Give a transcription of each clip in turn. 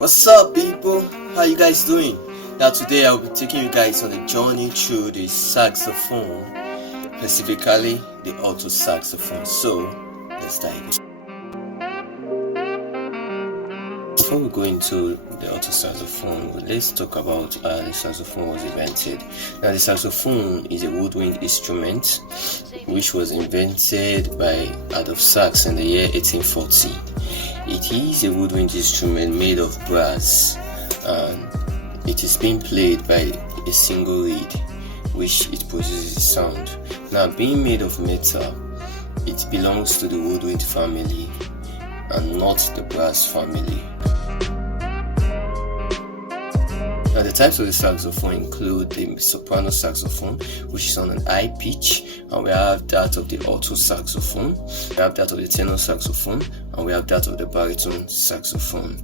What's up, people? How you guys doing? Now today I'll be taking you guys on a journey through the saxophone, specifically the alto saxophone. So let's dive in. Before we go into the alto saxophone, let's talk about how the saxophone was invented. Now the saxophone is a woodwind instrument which was invented by Alto Sax in the year 1840. It is a woodwind instrument made of brass, and it is being played by a single reed, which it produces sound. Now, being made of metal, it belongs to the woodwind family and not the brass family. Now, the types of the saxophone include the soprano saxophone, which is on an high pitch, and we have that of the alto saxophone, we have that of the tenor saxophone, and we have that of the baritone saxophone.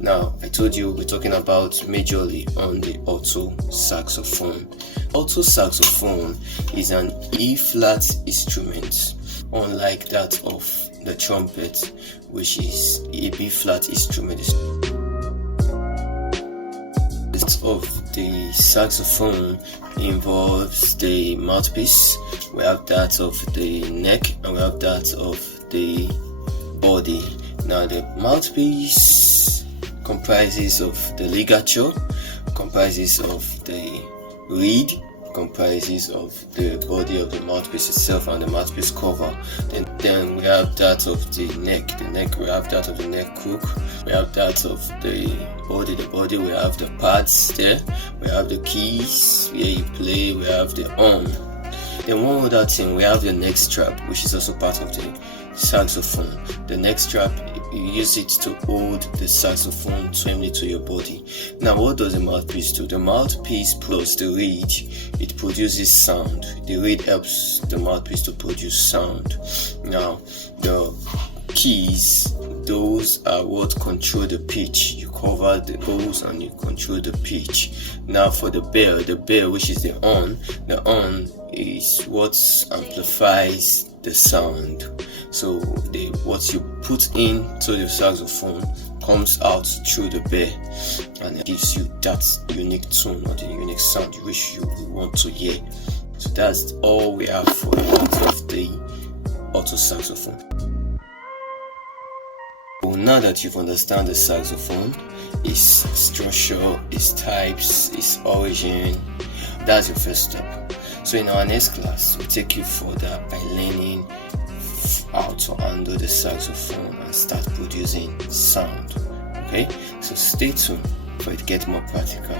Now, I told you we're talking about majorly on the alto saxophone. Alto saxophone is an E-flat instrument, unlike that of the trumpet, which is a B-flat instrument. Of the saxophone involves the mouthpiece, we have that of the neck, and we have that of the body. Now the mouthpiece comprises of the ligature, comprises of the reed, comprises of the body of the mouthpiece itself and the mouthpiece cover. Then we have that of the neck. We have that of the neck crook. We have that of the body. We have the pads there. We have the keys where you play. We have the arm. Then one other thing, we have the neck strap, which is also part of the saxophone. The neck strap, you use it to hold the saxophone firmly to your body. Now, what does the mouthpiece do? The mouthpiece plus the reed, it produces sound. The reed helps the mouthpiece to produce sound. Now, the keys, those are what control the pitch. You cover the holes and you control the pitch. Now for the bell, which is the horn is what amplifies the sound. So what you put into the saxophone comes out through the bell, and it gives you that unique tone or the unique sound which you want to hear. So that's all we have for the part of the alto saxophone. Well, now that you've understand the saxophone, its structure, its types, its origin, that's your first step. So in our next class, we'll take you further by learning how to handle the saxophone and start producing sound. Okay, so stay tuned for it to get more practical.